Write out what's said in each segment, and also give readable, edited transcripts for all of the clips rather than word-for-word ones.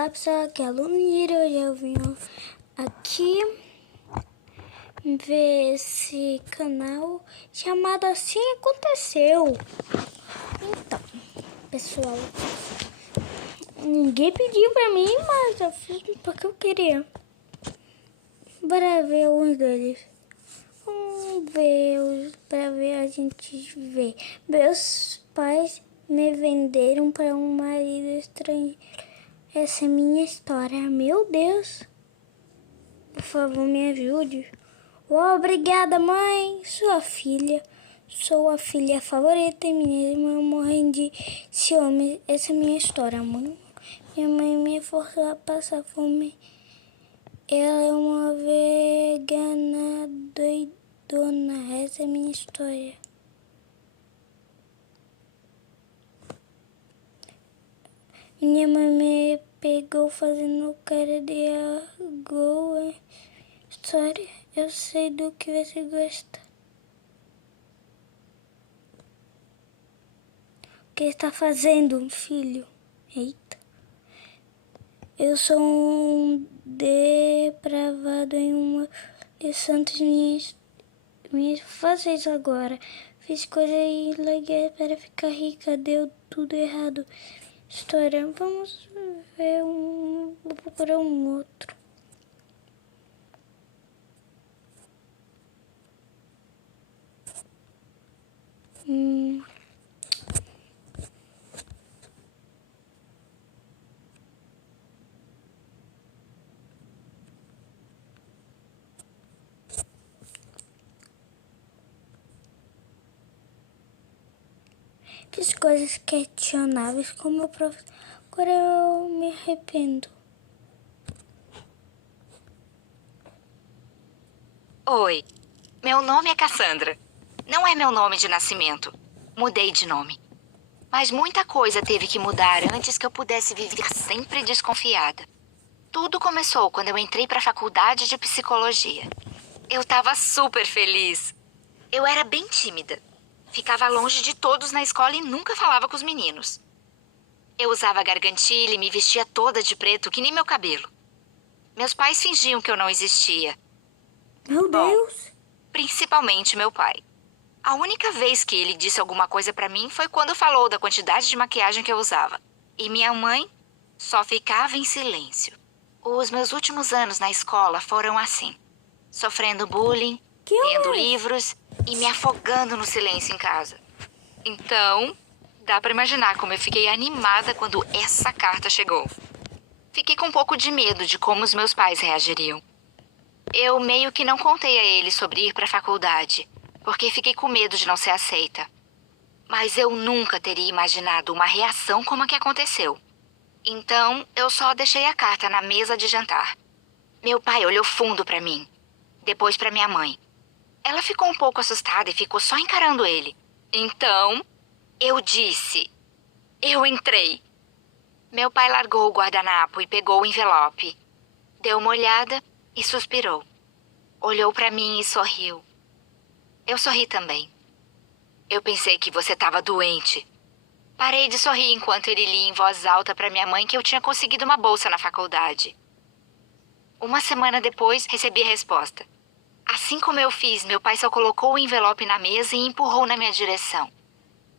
Olá pessoal, aqui é a Lunira. Hoje eu vim aqui ver esse canal chamado Assim Aconteceu. Então, pessoal, ninguém pediu pra mim, mas eu fiz porque eu queria. Bora ver alguns deles. Vamos ver, pra ver a gente ver. Meus pais me venderam para um marido estrangeiro. Essa é minha história. Meu Deus. Por favor, me ajude. Oh, obrigada, mãe. Sua filha. Sou a filha favorita e minha irmã morrem de ciúme. Essa é minha história, mãe. Minha mãe me forçou a passar fome. Ela é uma vegana doidona. Essa é minha história. Minha mãe me pegou fazendo cara de agora. História, eu sei do que você gosta. O que está fazendo, filho? Eita. Eu sou um depravado em uma de santos minhas. Faça isso agora. Fiz coisa ilegal para ficar rica. Deu tudo errado. História, vamos ver vou procurar um outro. Fiz coisas questionáveis como meu professor. Agora eu me arrependo. Oi, meu nome é Cassandra. Não é meu nome de nascimento. Mudei de nome. Mas muita coisa teve que mudar antes que eu pudesse viver sempre desconfiada. Tudo começou quando eu entrei para a faculdade de psicologia. Eu estava super feliz. Eu era bem tímida. Ficava longe de todos na escola e nunca falava com os meninos. Eu usava gargantilha e me vestia toda de preto, que nem meu cabelo. Meus pais fingiam que eu não existia. Meu Deus! Principalmente meu pai. A única vez que ele disse alguma coisa pra mim foi quando falou da quantidade de maquiagem que eu usava. E minha mãe só ficava em silêncio. Os meus últimos anos na escola foram assim. Sofrendo bullying, lendo livros e me afogando no silêncio em casa. Então, dá pra imaginar como eu fiquei animada quando essa carta chegou. Fiquei com um pouco de medo de como os meus pais reagiriam. Eu meio que não contei a eles sobre ir pra faculdade, porque fiquei com medo de não ser aceita. Mas eu nunca teria imaginado uma reação como a que aconteceu. Então, eu só deixei a carta na mesa de jantar. Meu pai olhou fundo pra mim, depois pra minha mãe. Ela ficou um pouco assustada e ficou só encarando ele. Então, eu disse: eu entrei. Meu pai largou o guardanapo e pegou o envelope. Deu uma olhada e suspirou. Olhou pra mim e sorriu. Eu sorri também. Eu pensei que você estava doente. Parei de sorrir enquanto ele lia em voz alta para minha mãe que eu tinha conseguido uma bolsa na faculdade. Uma semana depois, recebi a resposta. Assim como eu fiz, meu pai só colocou o envelope na mesa e empurrou na minha direção.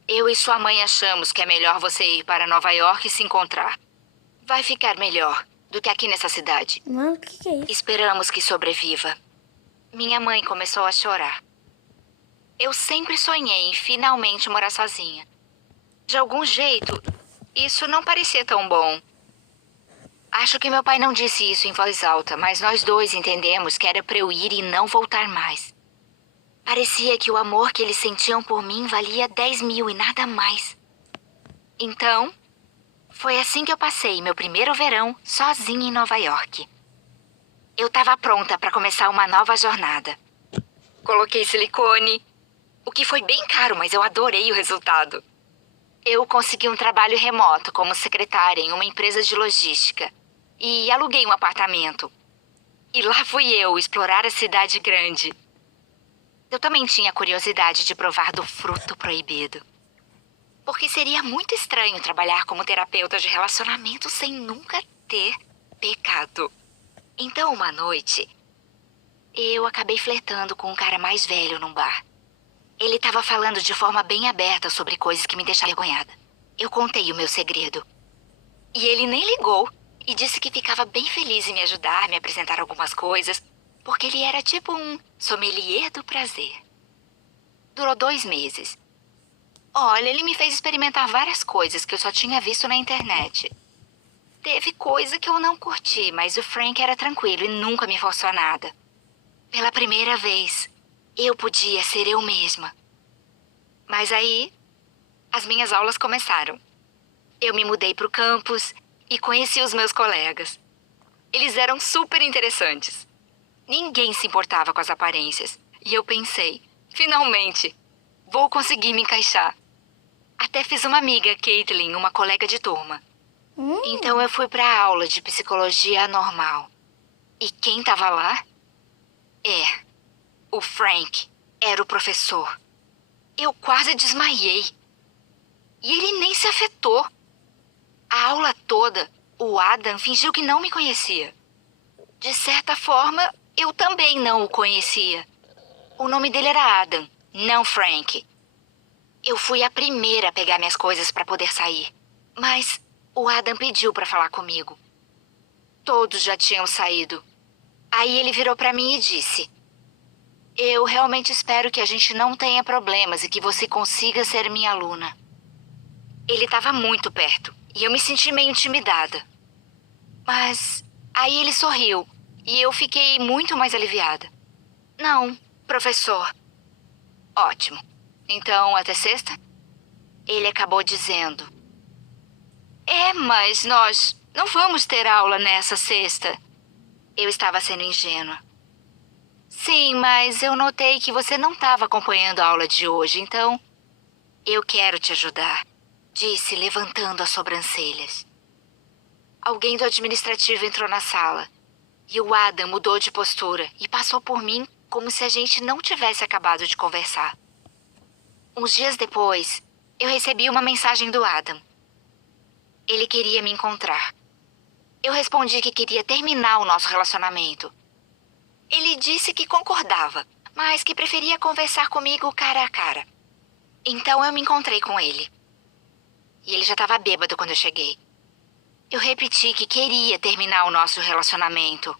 Eu e sua mãe achamos que é melhor você ir para Nova York e se encontrar. Vai ficar melhor do que aqui nessa cidade. Mano, o que é isso? Esperamos que sobreviva. Minha mãe começou a chorar. Eu sempre sonhei em finalmente morar sozinha. De algum jeito, isso não parecia tão bom. Acho que meu pai não disse isso em voz alta, mas nós dois entendemos que era pra eu ir e não voltar mais. Parecia que o amor que eles sentiam por mim valia 10 mil e nada mais. Então, foi assim que eu passei meu primeiro verão sozinha em Nova York. Eu estava pronta para começar uma nova jornada. Coloquei silicone, o que foi bem caro, mas eu adorei o resultado. Eu consegui um trabalho remoto como secretária em uma empresa de logística e aluguei um apartamento. E lá fui eu explorar a cidade grande. Eu também tinha curiosidade de provar do fruto proibido. Porque seria muito estranho trabalhar como terapeuta de relacionamento sem nunca cometer pecado. Então, uma noite, eu acabei flertando com um cara mais velho num bar. Ele estava falando de forma bem aberta sobre coisas que me deixaram envergonhada. Eu contei o meu segredo. E ele nem ligou e disse que ficava bem feliz em me ajudar, me apresentar algumas coisas, porque ele era tipo um sommelier do prazer. Durou 2 meses. Olha, ele me fez experimentar várias coisas que eu só tinha visto na internet. Teve coisa que eu não curti, mas o Frank era tranquilo e nunca me forçou a nada. Pela primeira vez, eu podia ser eu mesma. Mas aí, as minhas aulas começaram. Eu me mudei para o campus e conheci os meus colegas. Eles eram super interessantes. Ninguém se importava com as aparências. E eu pensei, finalmente, vou conseguir me encaixar. Até fiz uma amiga, Caitlin, uma colega de turma. Então eu fui para a aula de psicologia anormal. E quem estava lá? O Frank era o professor. Eu quase desmaiei. E ele nem se afetou. A aula toda, o Adam fingiu que não me conhecia. De certa forma, eu também não o conhecia. O nome dele era Adam, não Frank. Eu fui a primeira a pegar minhas coisas para poder sair. Mas o Adam pediu para falar comigo. Todos já tinham saído. Aí ele virou para mim e disse: eu realmente espero que a gente não tenha problemas e que você consiga ser minha aluna. Ele estava muito perto e eu me senti meio intimidada. Mas aí ele sorriu e eu fiquei muito mais aliviada. Não, professor. Ótimo. Então, até sexta? Ele acabou dizendo: mas nós não vamos ter aula nessa sexta. Eu estava sendo ingênua. Sim, mas eu notei que você não estava acompanhando a aula de hoje, então eu quero te ajudar, disse, levantando as sobrancelhas. Alguém do administrativo entrou na sala e o Adam mudou de postura e passou por mim como se a gente não tivesse acabado de conversar. Uns dias depois, eu recebi uma mensagem do Adam. Ele queria me encontrar. Eu respondi que queria terminar o nosso relacionamento. Ele disse que concordava, mas que preferia conversar comigo cara a cara. Então eu me encontrei com ele. E ele já estava bêbado quando eu cheguei. Eu repeti que queria terminar o nosso relacionamento.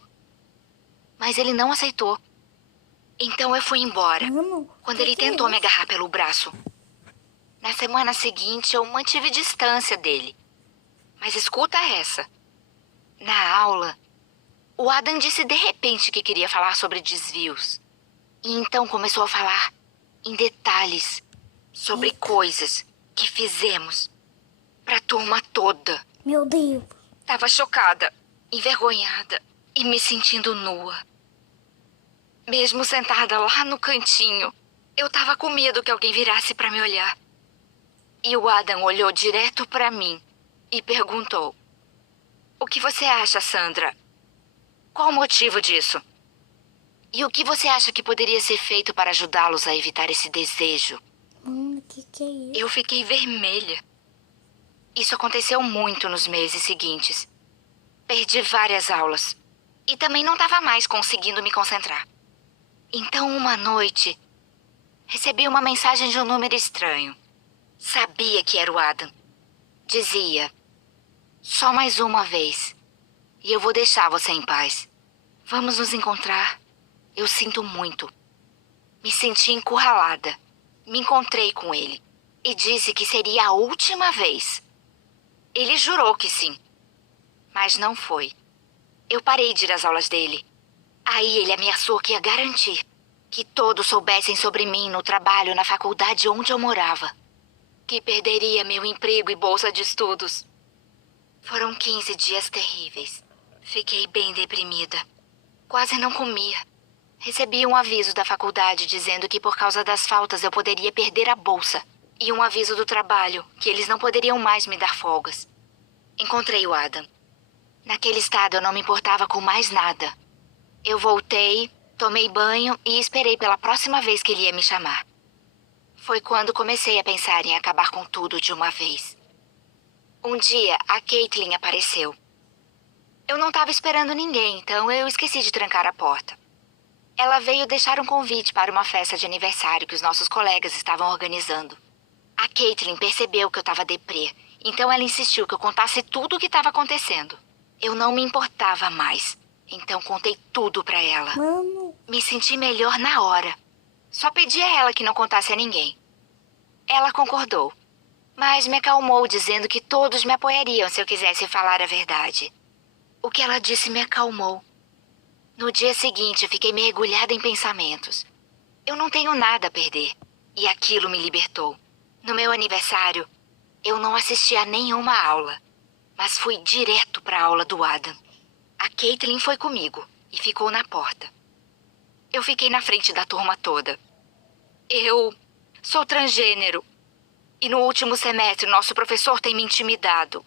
Mas ele não aceitou. Então eu fui embora, quando ele tentou me agarrar pelo braço. Na semana seguinte, eu mantive distância dele. Mas escuta essa. Na aula, o Adam disse de repente que queria falar sobre desvios. E então começou a falar em detalhes sobre coisas que fizemos pra turma toda. Meu Deus. Tava chocada, envergonhada e me sentindo nua. Mesmo sentada lá no cantinho, eu tava com medo que alguém virasse pra me olhar. E o Adam olhou direto pra mim e perguntou: o que você acha, Sandra? Qual o motivo disso? E o que você acha que poderia ser feito para ajudá-los a evitar esse desejo? Que é isso? Eu fiquei vermelha. Isso aconteceu muito nos meses seguintes. Perdi várias aulas. E também não estava mais conseguindo me concentrar. Então, uma noite, recebi uma mensagem de um número estranho. Sabia que era o Adam. Dizia: só mais uma vez. E eu vou deixar você em paz. Vamos nos encontrar. Eu sinto muito. Me senti encurralada. Me encontrei com ele. E disse que seria a última vez. Ele jurou que sim. Mas não foi. Eu parei de ir às aulas dele. Aí ele ameaçou que ia garantir que todos soubessem sobre mim no trabalho na faculdade onde eu morava. Que perderia meu emprego e bolsa de estudos. Foram 15 dias terríveis. Fiquei bem deprimida. Quase não comia. Recebi um aviso da faculdade dizendo que por causa das faltas eu poderia perder a bolsa. E um aviso do trabalho que eles não poderiam mais me dar folgas. Encontrei o Adam. Naquele estado eu não me importava com mais nada. Eu voltei, tomei banho e esperei pela próxima vez que ele ia me chamar. Foi quando comecei a pensar em acabar com tudo de uma vez. Um dia, a Caitlin apareceu. Eu não estava esperando ninguém, então eu esqueci de trancar a porta. Ela veio deixar um convite para uma festa de aniversário que os nossos colegas estavam organizando. A Caitlin percebeu que eu estava deprê, então ela insistiu que eu contasse tudo o que estava acontecendo. Eu não me importava mais, então contei tudo para ela. Mano, Me senti melhor na hora. Só pedi a ela que não contasse a ninguém. Ela concordou, mas me acalmou dizendo que todos me apoiariam se eu quisesse falar a verdade. O que ela disse me acalmou. No dia seguinte, fiquei mergulhada em pensamentos. Eu não tenho nada a perder, e aquilo me libertou. No meu aniversário, eu não assisti a nenhuma aula, mas fui direto para a aula do Adam. A Caitlin foi comigo e ficou na porta. Eu fiquei na frente da turma toda. Eu sou transgênero. E no último semestre, nosso professor tem me intimidado.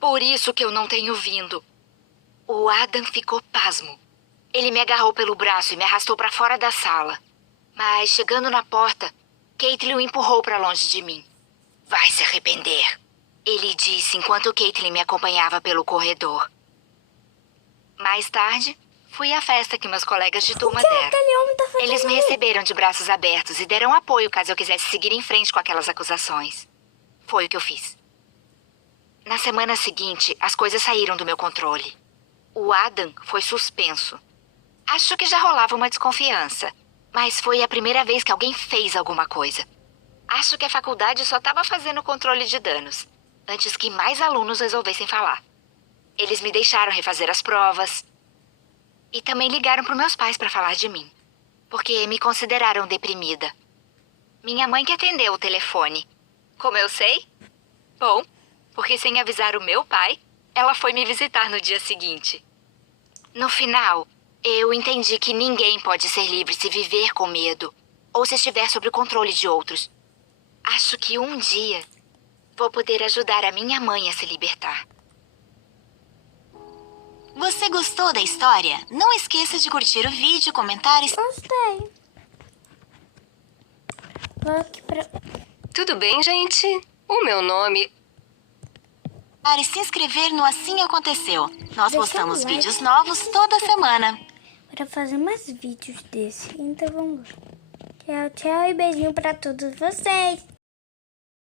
Por isso que eu não tenho vindo. O Adam ficou pasmo. Ele me agarrou pelo braço e me arrastou para fora da sala. Mas, chegando na porta, Caitlin o empurrou para longe de mim. Vai se arrepender, ele disse enquanto Caitlin me acompanhava pelo corredor. Mais tarde, fui à festa que meus colegas de turma o que deram. aquele homem tá fazendo? Eles me receberam de braços abertos e deram apoio caso eu quisesse seguir em frente com aquelas acusações. Foi o que eu fiz. Na semana seguinte, as coisas saíram do meu controle. O Adam foi suspenso. Acho que já rolava uma desconfiança, mas foi a primeira vez que alguém fez alguma coisa. Acho que a faculdade só estava fazendo controle de danos, antes que mais alunos resolvessem falar. Eles me deixaram refazer as provas. E também ligaram para meus pais para falar de mim, porque me consideraram deprimida. Minha mãe que atendeu o telefone. Como eu sei? Bom, porque sem avisar o meu pai, ela foi me visitar no dia seguinte. No final, eu entendi que ninguém pode ser livre se viver com medo, ou se estiver sob o controle de outros. Acho que um dia vou poder ajudar a minha mãe a se libertar. Você gostou da história? Não esqueça de curtir o vídeo, comentar e Gostei. Vou aqui pra... Tudo bem, gente? O meu nome... se inscrever no Assim Aconteceu. Nós Deixa postamos o like. vídeos novos toda semana. Para fazer mais vídeos desse. Então vamos lá. Tchau, tchau e beijinho pra todos vocês.